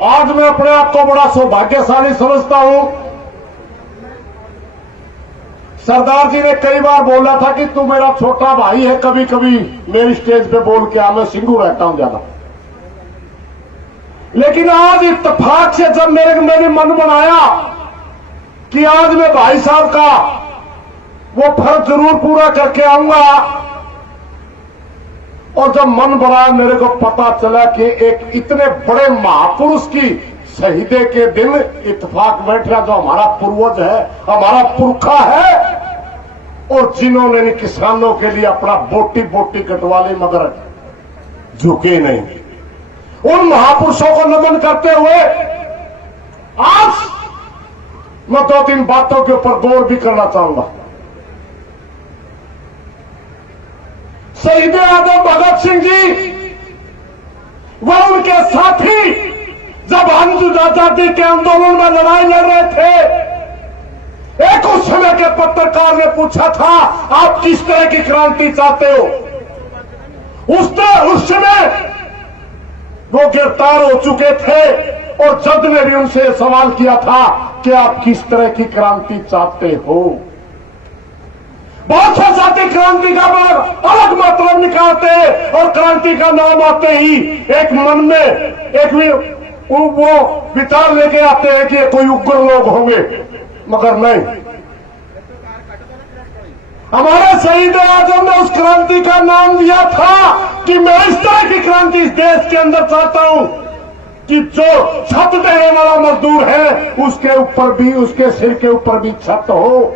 आज मैं अपने आप को बड़ा सौभाग्यशाली समझता हूं। सरदार जी ने कई बार बोला था कि तू मेरा छोटा भाई है, कभी कभी मेरी स्टेज पे बोल के आ, मैं सिंगू रहता हूं ज्यादा। लेकिन आज इत्तेफाक से जब मैंने मन बनाया कि आज मैं भाई साहब का वो फर्ज जरूर पूरा करके आऊंगा, और जब मन बना मेरे को पता चला कि एक इतने बड़े महापुरुष की शहीदे के दिन इत्तेफाक बैठ रहा जो हमारा पूर्वज है, हमारा पुरखा है, और जिन्होंने किसानों के लिए अपना बोटी बोटी कटवा ली मगर झुके नहीं, उन महापुरुषों को नमन करते हुए आज मैं 2-3 बातों के ऊपर गौर भी करना चाहूंगा। शहीद आजम भगत सिंह जी व उनके साथी जब हिंदू आजादी के आंदोलन में लड़ाई लड़ रहे थे, एक उस समय के पत्रकार ने पूछा था आप किस तरह की क्रांति चाहते हो। उस समय वो गिरफ्तार हो चुके थे और जज ने भी उनसे सवाल किया था कि आप किस तरह की क्रांति चाहते हो। बहुत से साथी क्रांति का अलग मतलब निकालते हैं और क्रांति का नाम आते ही एक मन में एक वो विचार लेके आते हैं कि ये कोई उग्र लोग होंगे, मगर नहीं। हमारे शहीद आजम ने उस क्रांति का नाम दिया था कि मैं इस तरह की क्रांति इस देश के अंदर चाहता हूं कि जो छत देने वाला मजदूर है उसके ऊपर भी, उसके सिर के ऊपर भी छत हो।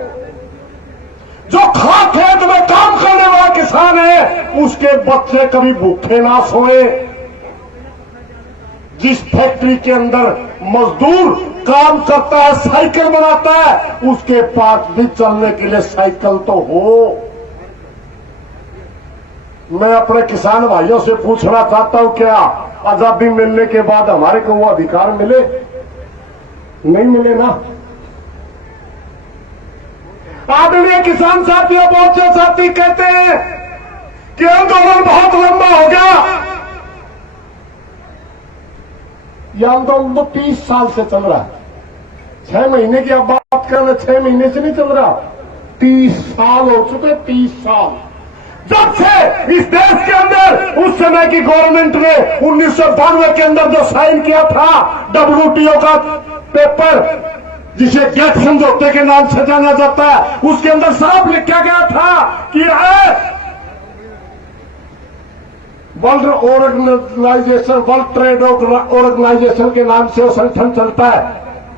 जो खेत में काम करने वाला किसान है उसके बच्चे कभी भूखे ना सोए। जिस फैक्ट्री के अंदर मजदूर काम करता है, साइकिल बनाता है, उसके पास भी चलने के लिए साइकिल तो हो। मैं अपने किसान भाइयों से पूछना चाहता हूं, क्या आजादी मिलने के बाद हमारे को वो अधिकार मिले? नहीं मिले ना। आदरणीय किसान साथियों, बहुत से साथी कहते हैं कि आंदोलन बहुत लंबा हो गया। यह आंदोलन तो 30 साल से चल रहा है। 6 महीने की आप बात कर रहे, 6 महीने से नहीं चल रहा, 30 साल हो चुके। 30 साल जब से इस देश के अंदर उस समय की गवर्नमेंट ने 1992 के अंदर जो साइन किया था WTO का पेपर, जिसे गेट समझौते के नाम से जाना जाता है, उसके अंदर साफ लिखा गया था कि world organization, world trade organization के नाम से वो संगठन चलता है,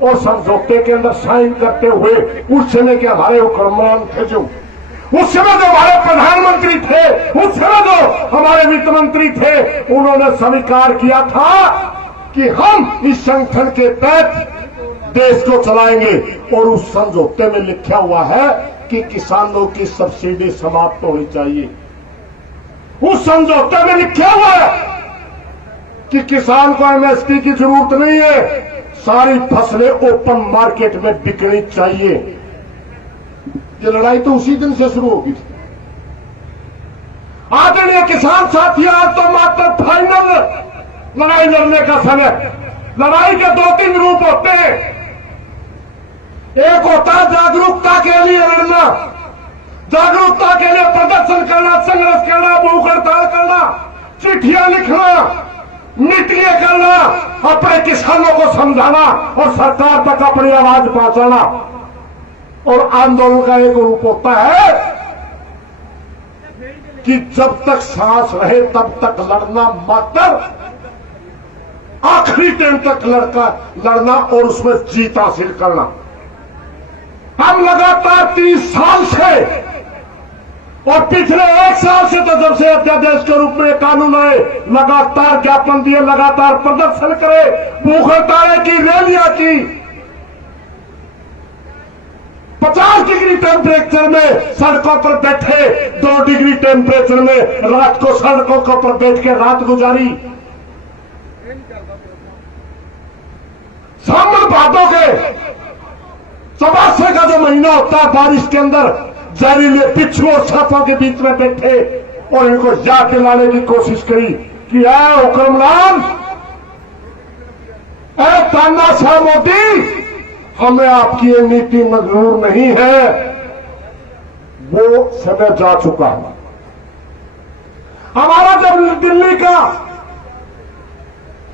और समझौते के अंदर साइन करते हुए उस समय के हमारे हुक्मरान थे, जो उस समय जो हमारे प्रधानमंत्री थे, उस समय जो हमारे वित्त मंत्री थे, उन्होंने स्वीकार किया था कि हम इस संगठन के तहत देश को चलाएंगे। और उस समझौते में लिखा हुआ है कि किसानों की सब्सिडी समाप्त होनी चाहिए। उस समझौते में लिखा हुआ है कि किसान को MSP की जरूरत नहीं है, सारी फसलें ओपन मार्केट में बिकनी चाहिए। ये लड़ाई तो उसी दिन से शुरू होगी। आदरणीय किसान साथियों, आज तो मात्र फाइनल लड़ाई लड़ने का समय। लड़ाई के 2-3 रूप होते हैं। एक होता है जागरूकता के लिए लड़ना, जागरूकता के लिए प्रदर्शन करना, संघर्ष करना, भूख हड़ताल करना, चिट्ठियां लिखना, मीटिंगें करना, अपने किसानों को समझाना और सरकार तक अपनी आवाज पहुंचाना। और आंदोलन का एक रूप होता है कि जब तक सांस रहे तब तक लड़ना, मात्र आखिरी टाइम तक लड़ना और उसमें जीत हासिल करना। हम लगातार 30 साल से और पिछले 1 साल से, तो जब से अध्यादेश के रूप में कानून आए, लगातार ज्ञापन दिए, लगातार प्रदर्शन करे, भूख हड़ताल की, रैलियां की। 50 डिग्री टेम्परेचर में सड़कों पर बैठे, 2 डिग्री टेम्परेचर में रात को सड़कों के ऊपर बैठ के रात गुजारी। सावन भादों के चौमासे का जो महीना होता है, बारिश के अंदर जहरीले बिच्छू और सांपों के बीच में बैठे और इनको याद दिलाने की कोशिश करी कि हुक्मरान तानाशाह मोदी, हमें आपकी ये नीति मंजूर नहीं है। वो समय जा चुका है। हमारा जब दिल्ली का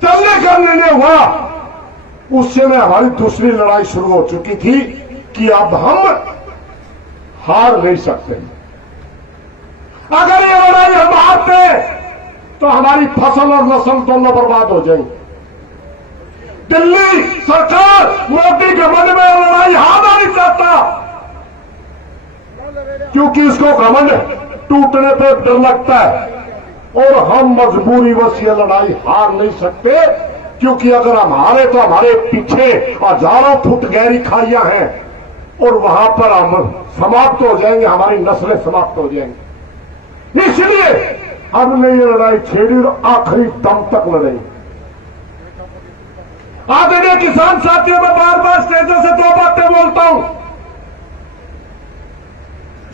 चलने का निर्णय हुआ, उस समय हमारी दूसरी लड़ाई शुरू हो चुकी थी कि अब हम हार नहीं सकते। अगर ये लड़ाई हम हारते तो हमारी फसल और नस्ल दोनों बर्बाद हो जाएंगी। दिल्ली सरकार मोदी के मन में लड़ाई हारना नहीं चाहता, क्योंकि इसको घमंड टूटने पर डर लगता है। और हम मजबूरीवश ये लड़ाई हार नहीं सकते, क्योंकि अगर हम हारे तो हमारे पीछे हजारों फुट गहरी खाइयां हैं और वहां पर हम समाप्त हो जाएंगे, हमारी नस्लें समाप्त हो जाएंगी। इसलिए हमने ये लड़ाई छेड़ी और आखिरी दम तक लड़ेंगे। आदरणीय किसान साथियों, मैं बार बार स्टेजों से दो बातें बोलता हूं।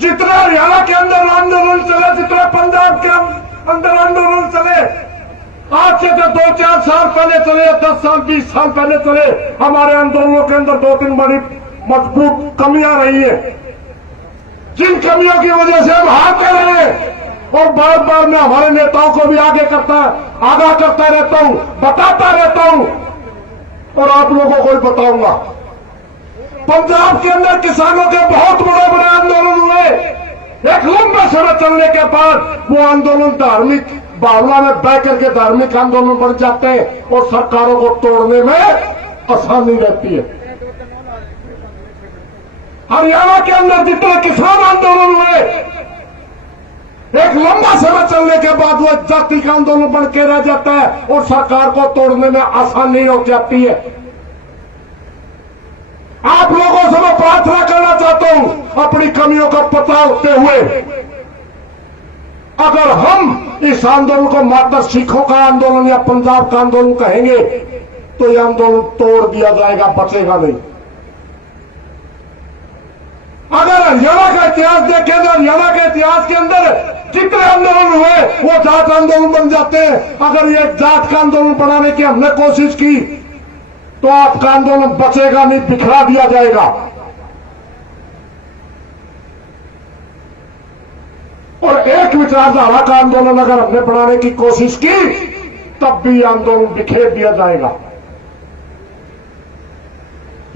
जितना हरियाणा के अंदर आंदोलन चले, जितना पंजाब के अंदर आंदोलन चले, आज से तो 2-4 साल पहले चले, 10 साल 20 साल पहले चले, हमारे आंदोलनों के अंदर 2-3 बड़ी मजबूत कमियां रही है, जिन कमियों की वजह से हम हारते रहे। और बार बार मैं हमारे नेताओं को भी आगाह करता रहता हूं, बताता रहता हूं, और आप लोगों को भी बताऊंगा। पंजाब के अंदर किसानों के बहुत बड़े बड़े आंदोलन हुए। एक लंबे समय चलने के बाद वो आंदोलन धार्मिक भावना में बह करके धार्मिक आंदोलन बन जाते हैं और सरकारों को तोड़ने में आसानी रहती है। हरियाणा के अंदर जितने किसान आंदोलन हुए, एक लंबा समय चलने के बाद वो जाति का आंदोलन बन के रह जाता है और सरकार को तोड़ने में आसानी हो जाती है। आप लोगों से मैं प्रार्थना करना चाहता हूं, अपनी कमियों का पता होते हुए अगर हम इस आंदोलन को मात्र सिखों का आंदोलन या पंजाब का आंदोलन कहेंगे तो यह आंदोलन तोड़ दिया जाएगा, बचेगा नहीं। अगर हरियाणा का इतिहास देखें तो हरियाणा के इतिहास के अंदर जितने आंदोलन हुए वो जाट आंदोलन बन जाते हैं। अगर ये जाट का आंदोलन बनाने की हमने कोशिश की तो आपका आंदोलन बचेगा नहीं, बिखरा दिया जाएगा। और एक विचारधारा का आंदोलन अगर हमने बनाने की कोशिश की तब भी आंदोलन बिखेर दिया जाएगा।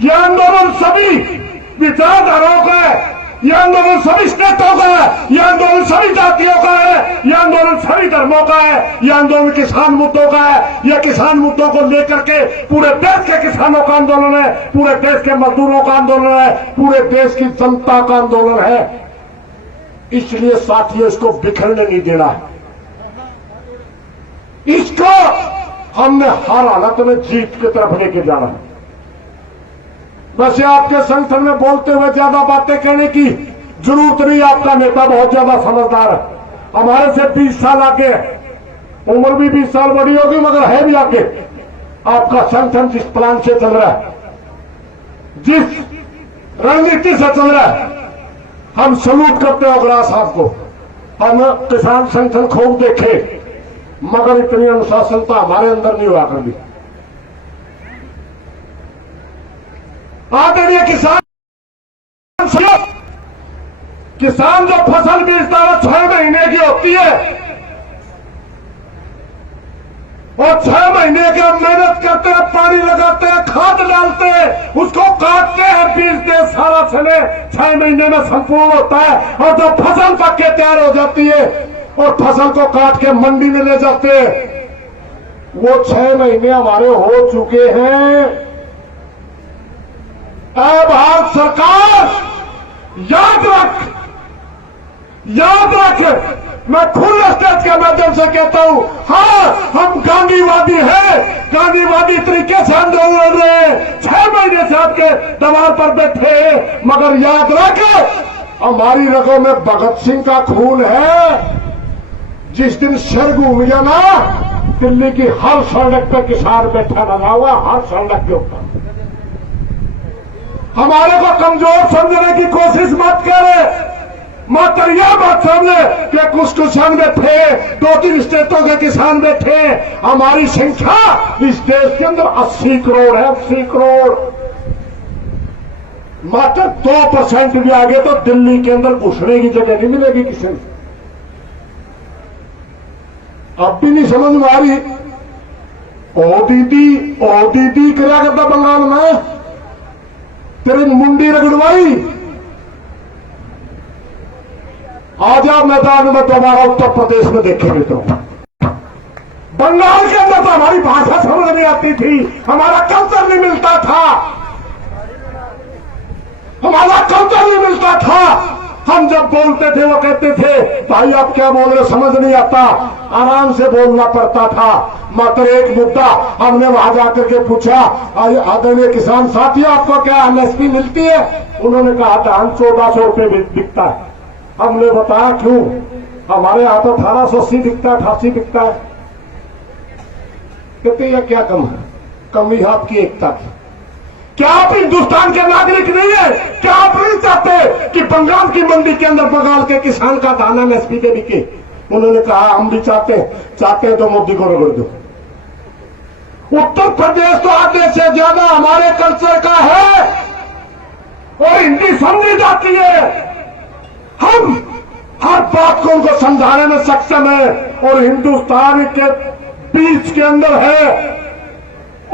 यह आंदोलन सभी विचारधाराओं का है, यह आंदोलन सभी स्टेटों का है, यह आंदोलन सभी जातियों का है, यह आंदोलन सभी धर्मों का है, यह आंदोलन किसान मुद्दों का है। यह किसान मुद्दों को लेकर के पूरे देश के किसानों का आंदोलन है, पूरे देश के मजदूरों का आंदोलन है, पूरे देश की जनता का आंदोलन है। इसलिए साथियों, इसको बिखरने नहीं देना है। इसको हमने हर हालत में जीत की तरफ लेके जाना है। वैसे आपके संगठन में बोलते हुए ज्यादा बातें कहने की जरूरत नहीं, आपका नेता बहुत ज्यादा समझदार है, हमारे से 20 साल आगे है, उम्र भी 20 साल बड़ी होगी मगर है भी आगे। आपका संगठन जिस प्लान से चल रहा है, जिस रणनीति से चल रहा है, हम सलूट करते हैं ओगरा साहब को। हम किसान संगठन खूब देखे मगर इतनी अनुशासनता हमारे अंदर नहीं हुआ कभी। आदरणीय किसान जो फसल बेचता है 6 महीने की होती है और 6 महीने के मेहनत करते हैं, पानी लगाते हैं, खाद डालते हैं, उसको काटते हैं, बीजते हैं, सारा चले 6 महीने में संपूर्ण होता है। और जब फसल पक के तैयार हो जाती है और फसल को काट के मंडी में ले जाते हैं, वो 6 महीने हमारे हो चुके हैं। अब भारत सरकार याद रख, मैं खुले स्टेज के माध्यम से कहता हूं, हाँ हम गांधीवादी हैं, गांधीवादी तरीके से आंदोलन लड़ रहे हैं, 6 महीने से आपके दबाव पर बैठे हैं, मगर याद रख हमारी रगों में भगत सिंह का खून है। जिस दिन सिर घूम गया ना, दिल्ली की हर सड़क पे किसान बैठा लगा हुआ, हर सड़क के ऊपर। हमारे को कमजोर समझने की कोशिश मत करे, मात्र यह बात समझे कि कुछ किसान में थे, 2-3 स्टेटों के किसान में थे। हमारी संख्या इस देश के अंदर 80 करोड़ है, 80 करोड़। मात्र 2% भी आगे तो दिल्ली के अंदर घुसने की जगह नहीं मिलेगी किसी को। अब भी नहीं समझ में आ रही। ओ दीदी क्या करता बंगाल में, तेरी मुंडी रगड़वाई। आज आप मैदान में दोबारा उत्तर प्रदेश में देखेंगे तो बंगाल के अंदर तो हमारी भाषा समझ नहीं आती थी, हमारा कल्चर नहीं मिलता था, हमारा कल्चर नहीं मिलता था। हम जब बोलते थे वो कहते थे भाई आप क्या बोल रहे, समझ नहीं आता, आराम से बोलना पड़ता था। मात्र एक मुद्दा हमने वहां जाकर के पूछा, आदरणीय किसान साथी आपको क्या एमएसपी मिलती है? उन्होंने कहा धान 1400 रुपये बिकता है। हमने बताया क्यों? हमारे यहां तो 1880 बिकता है, 88 बिकता है। कहते यह क्या कम है? कमी है आपकी एकता की। क्या आप हिंदुस्तान के नागरिक नहीं है? क्या आप नहीं चाहते कि बंगाल की मंडी के अंदर बंगाल के किसान का दाना एमएसपी पे बिके? उन्होंने कहा हम भी चाहते हैं तो मोदी को रगड़ दो। उत्तर प्रदेश तो आधे से ज्यादा हमारे कल्चर का है और हिंदी समझी जाती है। हम हर बात को उनको समझाने में सक्षम है और हिंदुस्तान के बीच के अंदर है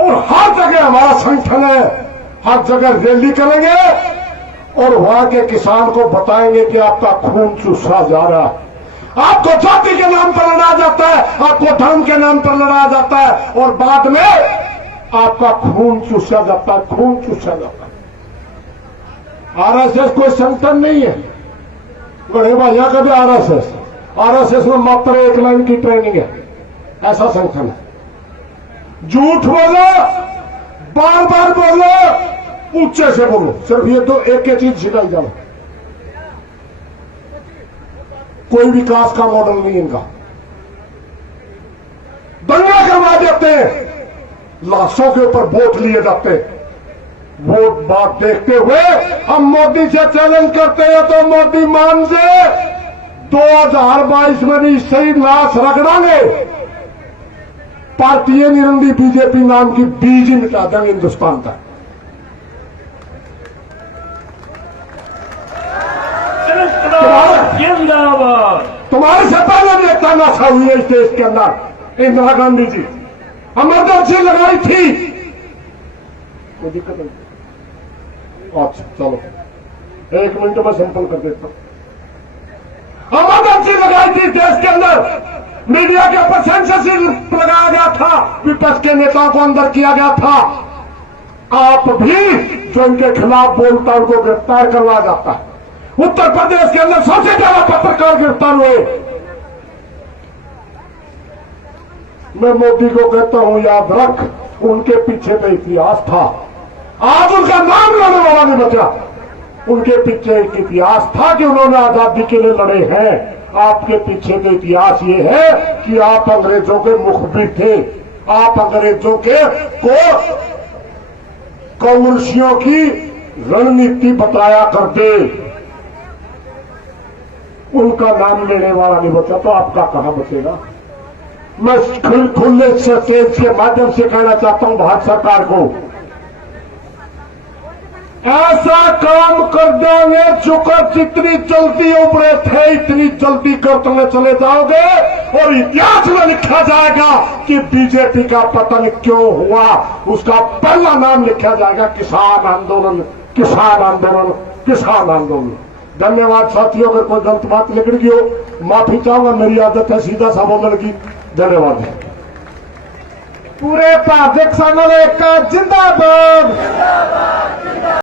और हर जगह हमारा संगठन है। हर जगह रैली करेंगे और वहां के किसान को बताएंगे कि आपका खून चूसा जा रहा है, आपको जाति के नाम पर लड़ा जाता है, आपको धर्म के नाम पर लड़ा जाता है और बाद में आपका खून चूसा जाता है, खून चूसा जाता है। आरएसएस कोई संगठन नहीं है, बड़े भैया का भी आरएसएस में मात्र 1 लाइन की ट्रेनिंग है, ऐसा संगठन है। झूठ बोलो, बार बार बोलो, ऊंचे से बोलो, सिर्फ ये तो एक ही चीज सिखाई जाओ। कोई विकास का मॉडल नहीं इनका, दंगा करवा देते हैं, लाशों के ऊपर वोट लिए जाते हैं। वोट बात देखते हुए हम मोदी से चैलेंज करते हैं तो मोदी मान से 2022 में भी सही लाश रगड़ांगे, पार्टी निरंदी बीजेपी नाम की बीज ही मिटा देंगे हिंदुस्तान का। तुम्हारे से पहले भी एक तानाशाही हुई है इस देश के अंदर। इंदिरा गांधी जी इमरजेंसी लगाई थी, कोई दिक्कत नहीं। अच्छा चलो 1 मिनट में संपन्न कर देता हूं। इमरजेंसी लगाई थी देश के अंदर, मीडिया के ऊपर सेंसरशिप लगाया गया था, विपक्ष के नेताओं को अंदर किया गया था। आप भी जो इनके खिलाफ बोलता है उनको गिरफ्तार करवाया जाता है। उत्तर प्रदेश के अंदर सबसे ज्यादा पत्रकार गिरफ्तार हुए। मैं मोदी को कहता हूं याद रख, उनके पीछे तो इतिहास था, आज उनका नाम लेने वाला नहीं बचा। उनके पीछे एक इतिहास था कि उन्होंने आजादी के लिए लड़े हैं। आपके पीछे का इतिहास ये है कि आप अंग्रेजों के मुखबिर थे, आप अंग्रेजों के को कांग्रेसियों की रणनीति बताया करते। उनका नाम लेने वाला नहीं बचा तो आपका कहां बचेगा? मैं खुले स्टेज के माध्यम से कहना चाहता हूं भारत सरकार को, ऐसा काम कर देंगे जुकर जितनी जल्दी उभरे थे इतनी जल्दी गर्त में चले जाओगे और इतिहास में लिखा जाएगा कि बीजेपी का पतन क्यों हुआ। उसका पहला नाम लिखा जाएगा किसान आंदोलन, किसान आंदोलन, किसान आंदोलन। धन्यवाद साथियों, अगर कोई गलत बात निकल गई हो माफी चाहूंगा, मेरी आदत है सीधा सा बोलने की। धन्यवाद। पूरे भारत किसानों का जिंदाबाद।